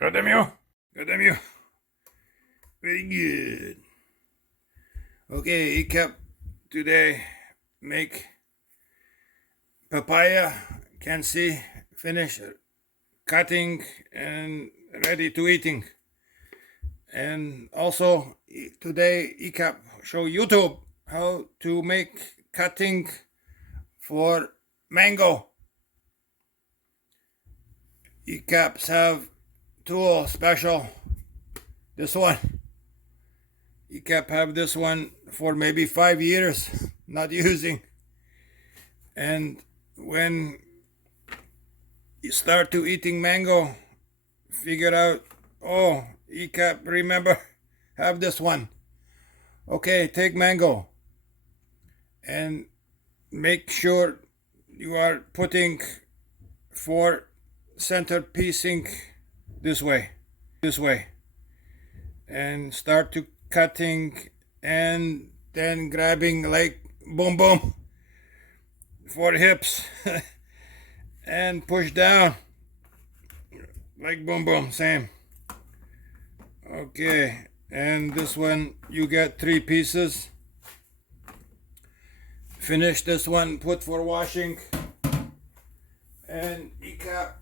Kadamio, Kadamio. Very good. Okay, ecap today make papaya. Can see finish cutting and ready to eating. And also today ecap show YouTube how to make cutting for mango. Ecaps have tool special. This one. Ecap have this one for maybe 5 years not using. And when you start to eating mango, figure out, oh, ecap, remember, have this one. Okay, take mango and make sure you are putting for center piecing this way, and start to cutting and then grabbing like boom boom for hips and push down like boom boom, same. Okay, and this one you get 3 pieces. Finish this one, put for washing, and ecap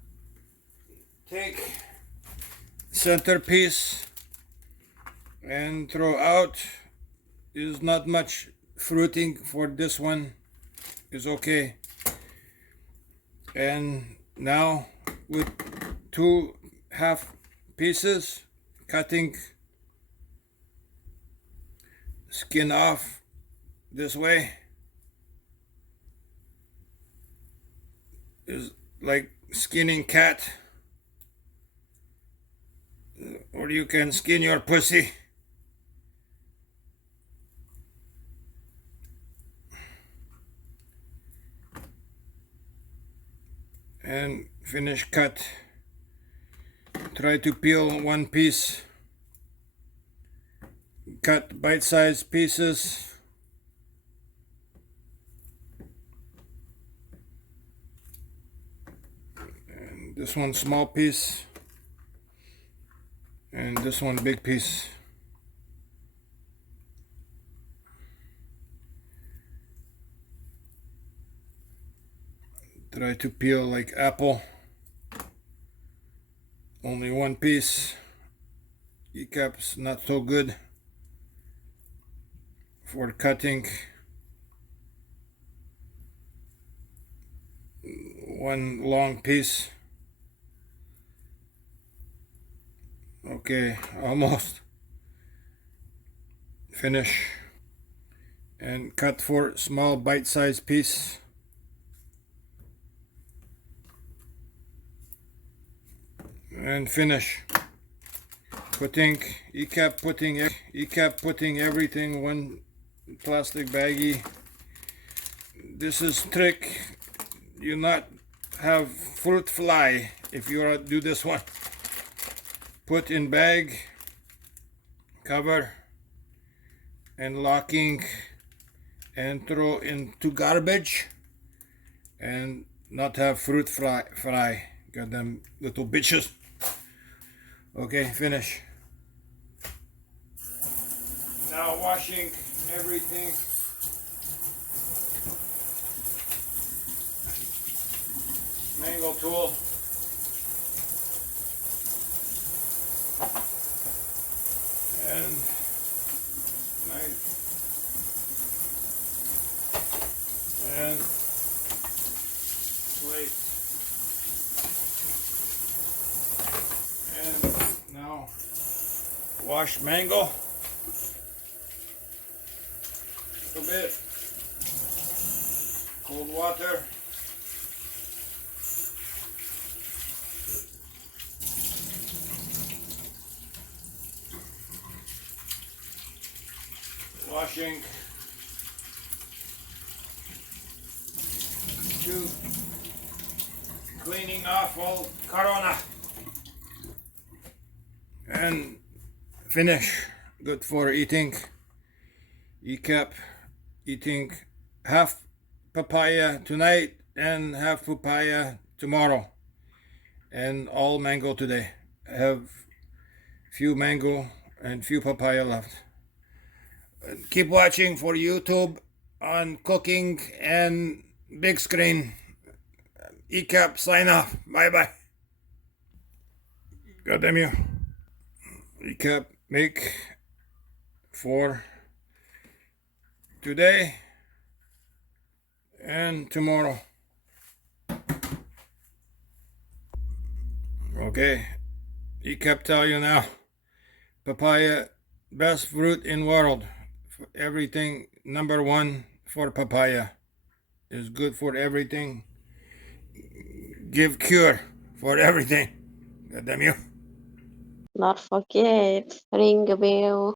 take centerpiece and throw out. Is not much fruiting for this one, is okay. And now with 2 half pieces, cutting skin off this way is like skinning cat, or you can skin your pussy. And finish cut. Try to peel 1 piece. Cut bite-sized pieces. And this one small piece. And this one big piece. Try to peel like apple. Only 1 piece. Ecap's not so good for cutting. 1 long piece. Okay, almost. Finish. And cut for small bite-sized piece. And finish. Ecap putting everything 1 plastic baggie. This is trick. You not have fruit fly if you do this one. Put in bag, cover, and locking, and throw into garbage, and not have fruit fly. Got them little bitches. Okay, finish. Now washing everything. Mango tool. And knife. And plate. And now wash mango. A bit. Cold water. Washing. 2. Cleaning off all corona. And finish. Good for eating. Ecap eating half papaya tonight and half papaya tomorrow, and all mango today. have few mango and few papaya left. Keep watching for YouTube on cooking and big screen. Ecap, sign off. Bye bye. God damn you. Ecap, make for today and tomorrow. Okay, ecap tell you now. Papaya, best fruit in world. Everything number one for papaya. Is good for everything. Give cure for everything. God damn you. Not forget, ring the bell.